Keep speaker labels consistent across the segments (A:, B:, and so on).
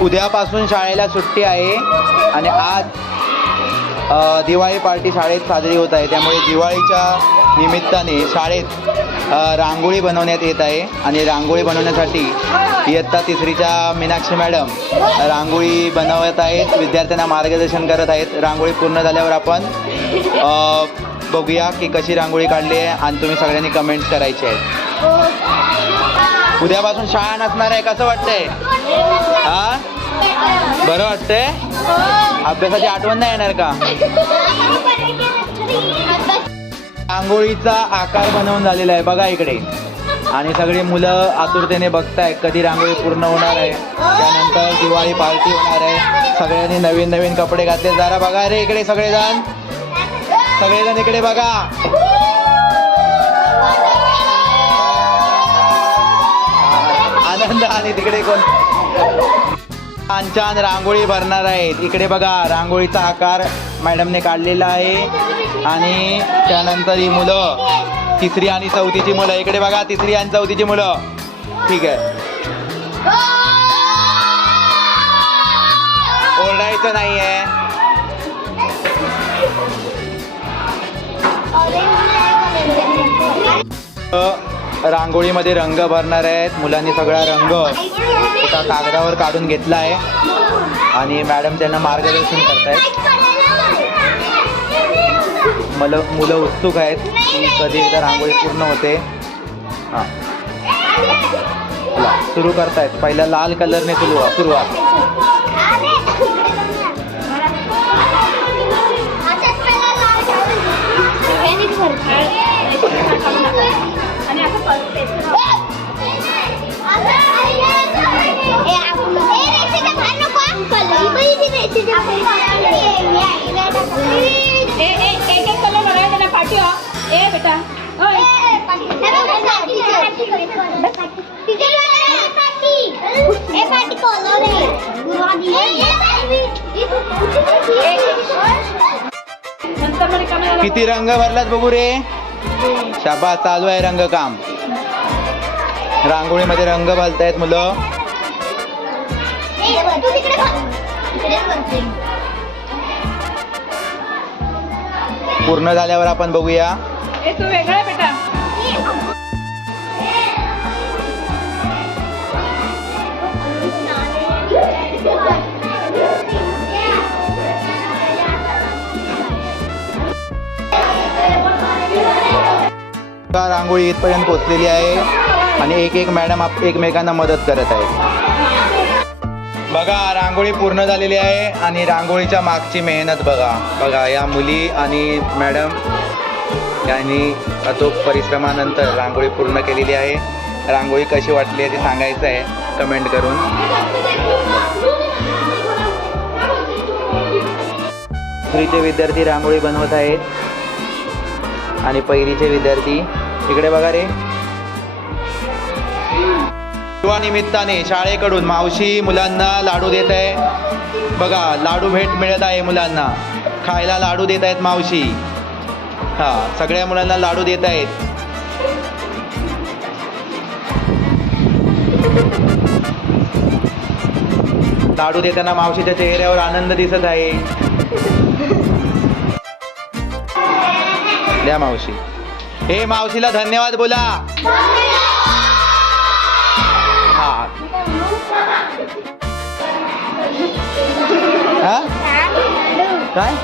A: उद्यापासून शाळेला सुट्टी आहे आणि आज दिवाळी पार्टी शाळेत साजरी होत आहे. त्यामुळे दिवाळीच्या निमित्ताने शाळेत रांगोळी बनवण्यात येत आहे. आणि रांगोळी बनवण्यासाठी इयत्ता तिसरीच्या मीनाक्षी मॅडम रांगोळी बनवत आहेत. विद्यार्थ्यांना मार्गदर्शन करत आहेत. रांगोळी पूर्ण झाल्यावर आपण बघूया की कशी रांगोळी काढली आहे. आणि तुम्ही सगळ्यांनी कमेंट्स करायचे आहेत. उद्यापासून शाळा नसणार आहे कसं वाटतंय? हा? बरं वाटतंय? अभ्यासाची आठवण नाही येणार का? रांगोळीचा आकार बनवून झालेला आहे बघा इकडे. आणि सगळी मुलं आतुरतेने बघताय कधी रांगोळी पूर्ण होणार आहे त्यानंतर दिवाळी पार्टी होणार आहे. सगळ्यांनी नवीन नवीन कपडे घातले. जरा बघा रे इकडे सगळेजण. सगळेजण इकडे बघा. आनंद आणि तिकडे कोण? छान छान रांगोळी भरणार आहेत. इकडे बघा रांगोळीचा आकार मॅडमने काढलेला आहे. आणि त्यानंतर ही मुलं. तिसरी आणि चौथीची मुलं. इकडे बघा तिसरी आणि चौथीची मुलं. ठीक आहे. ओरडायचं नाही आहे रांगोळीमध्ये रंग भरणार आहेत. मुलांनी सगळा रंग एका कागदावर काढून घेतला आहे. आणि मॅडम त्यांना मार्गदर्शन करतायत. मला मुलं उत्सुक आहेत की कधी एकदा रांगोळी पूर्ण होते. हां. सुरू करतायत. पहिल्या लाल कलरने सुरुवात. सुरुवात
B: ए
A: किती रंग भरलात बघू रे? शाबा चालू आहे रंगकाम. रांगोळीमध्ये रंग भरतायत मुलं. पूर्ण झाल्यावर आपण बघूया. का इथपर्यंत पोचलेली आहे आणि एक एक मॅडम आप एकमेकांना मदत करत आहेत. बघा रांगोळी पूर्ण झालेली आहे आणि रांगोळीच्या मागची मेहनत बघा. बघा या मुली आणि मॅडम यांनी अचूक परिश्रमानंतर रांगोळी पूर्ण केलेली आहे. रांगोळी कशी वाटली आहे ते सांगायचं आहे. कमेंट करून. दुसरीचे विद्यार्थी रांगोळी बनवत आहेत. आणि पहिलीचे विद्यार्थी तिकडे बघा रे. किंवा निमित्ताने शाळेकडून मावशी मुलांना लाडू देत आहे. बघा लाडू भेट मिळत आहे मुलांना. खायला लाडू देत आहेत मावशी. हा सगळ्या मुलांना लाडू देत आहेत. लाडू देताना मावशीच्या चेहऱ्यावर आनंद दिसत आहे. द्या मावशी. हे मावशीला धन्यवाद बोला. हा. काय?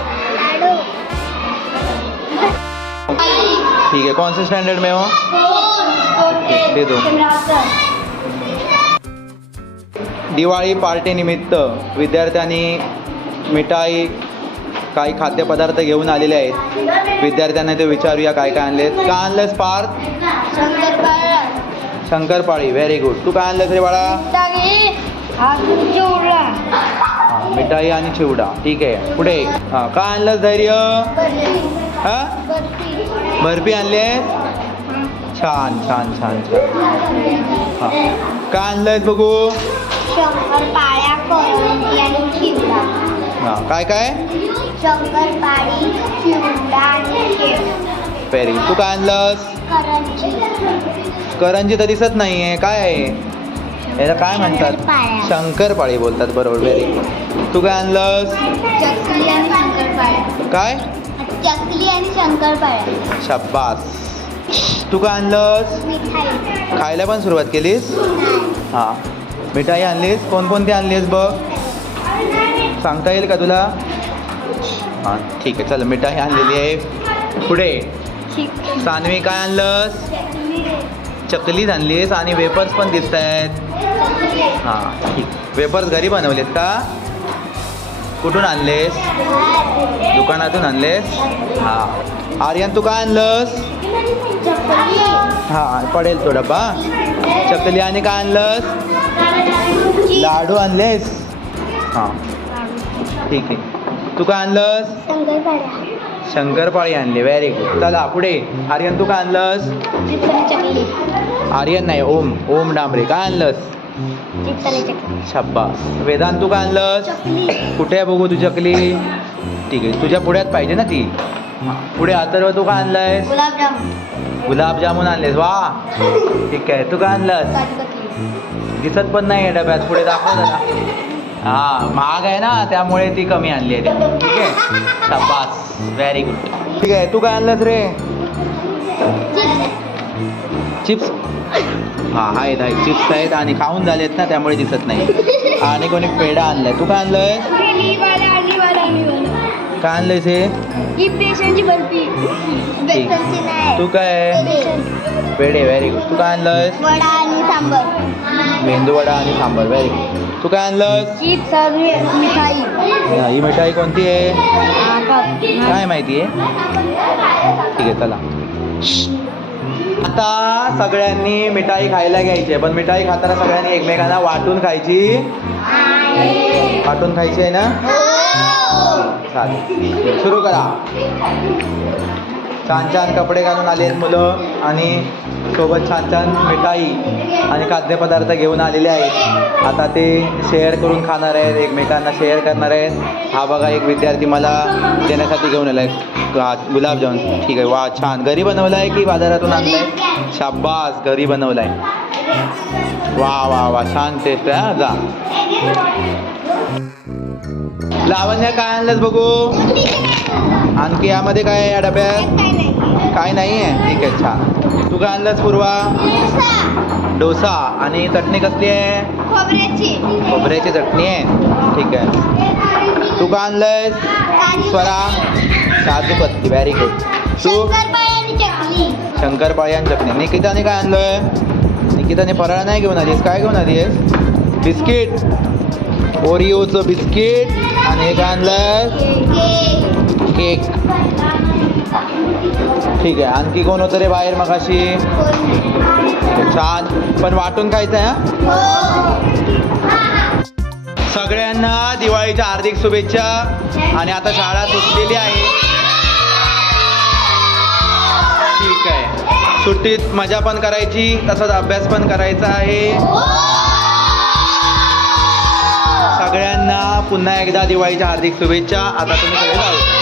A: ठीक है कौन से स्टैंडर्ड में हो दे दो. दिवाळी पार्टी निमित्त विद्यार्थ्यांनी मिठाई काही खाद्यपदार्थ घेऊन आलेले आहेत. विद्यार्थ्यांना ते विचारूया काय काय आणलेत. का आणलंस पार्थ? शंकरपाळी. व्हेरी गुड तू काय आणलंस रे बाळा? मिठाई आणि चिवडा. ठीक आहे. पुढे. हा काय आणलंस धैर्य? हा? बर्फी आणली छान छान छान छान. काय आणलंयस बघू?
C: शंकरपाळ्या आणि चिवडा.
A: हा. काय काय?
C: शंकरपाळी चिवडा आणि शेव
A: पेरी तू काय आणलंस?
C: करंजी.
A: करंजी तर दिसत नाही आहे काय आहे? याला काय म्हणतात. शंकरपाळी बोलतात. बरोबर. व्हेरी गुड तू काय आणलंस? काय?
C: चकली आणि शंकरपाळ्या.
A: शब्बास तू काय आणलंस? खायला पण सुरुवात केलीस? हां. मिठाई आणलीस? कोणकोणती आणलीस बघ. सांगता येईल का तुला? हां ठीक आहे चल मिठाई आणलेली आहे. पुढे. सानवी काय आणलंस? चकलीच आहेस आणि वेपर्स पण दिसत आहेत हां ठीक. वेपर्स घरी बनवलेत का? कुठून आणलेस? दुकानातून आणलेस? हां. आर्यन तू काय आणलंस? हां पडेल तो डब्बा चकली आणि काय आणलंस? लाडू आणलेस? हां. ठीक आहे. तू काय आणलंस? शंकरपाळी आणली व्हेरी गुड चला पुढे. आर्यन तू काय आणलंस? आर्यन नाही ओम. ओम डांबरे. काय आणलंस? शब्बास वेदांत तू काय आणलंस? कुठे आहे बघू तू चकली? ठीक आहे तुझ्या पुढ्यात पाहिजे ना ती. पुढे अथर्व तू काय आणलंयस?
C: गुलाबजाम
A: गुलाबजामुन आणलेस वा. ठीक आहे तू काय आणलंस? दिसत पण नाही आहे डब्यात. पुढे दाखव ना हां महाग आहे ना त्यामुळे ती कमी आणली आहे ती. ठीक आहे? शब्बास व्हेरी गुड ठीक आहे तू काय आणलंस रे? चिप्स हां आहेत आहेत. चिप्स आहेत आणि खाऊन झालेत ना त्यामुळे दिसत नाही. आणि कोणी पेढा आणलाय. तू काय आणलंय काय आणलंयस हे?
C: बर्फी
A: तू काय? पेढे व्हेरी गुड तू काय आणलंयस?
C: वडा आणि सांबर.
A: मेंदू वडा आणि सांबार व्हेरी गुड तू काय आणलंस?
C: चिप्स आणि मिठाई.
A: हा, ही मिठाई कोणती आहे? काय माहिती आहे? ठीक आहे चला. आता सगळ्यांनी मिठाई खायला घ्यायची आहे पण मिठाई खाताना सगळ्यांनी एकमेकांना वाटून खायची? वाटून खायची आहे ना? चालेल. सुरू करा. छान छान कपडे घालून आले आहेत मुलं आणि सोबत छान छान मिठाई आणि खाद्यपदार्थ घेऊन आलेले आहेत. आता ते शेअर करून खाणार आहेत एकमेकांना शेअर करणार आहेत. हा बघा एक विद्यार्थी मला देण्यासाठी घेऊन आला आहे गुलाबजामुन. ठीक आहे. वा छान. घरी बनवला आहे की बाजारातून आणलं आहे शाब्बास घरी बनवला आहे वा वा वा. छान टेस्ट आहे जा. लावण्य काय आणलंस बघू? आणखी यामध्ये काय आहे या डब्यात? काय नाही आहे ठीक आहे छान. तू काय आणलंस पूर्वा? डोसा. आणि चटणी कसली आहे?
C: खोबऱ्याची
A: चटणी आहे. ठीक आहे. तू काय आणलंयस स्वरा. काजू पत्ती व्हेरी गुड तू?
C: शंकरपाळी आणि
A: आणि चटणी. निकिताने काय आणलंय? निकिताने फराळ नाही घेऊन आलीस काय घेऊन आलीस बिस्किट. ओरिओचं बिस्किट आणि हे काय आणलंय. केक. ठीक आहे आणखी कोण होतं रे बाहेर मगाशी? छान. पण वाटून खायचं आहे सगळ्यांना दिवाळीच्या हार्दिक शुभेच्छा आणि आता शाळा सुटलेली आहे. ठीक आहे. सुट्टीत मजा पण करायची तसंच अभ्यास पण करायचा आहे. सगळ्यांना पुन्हा एकदा दिवाळीच्या हार्दिक शुभेच्छा. आता तुम्ही सगळे जाऊ.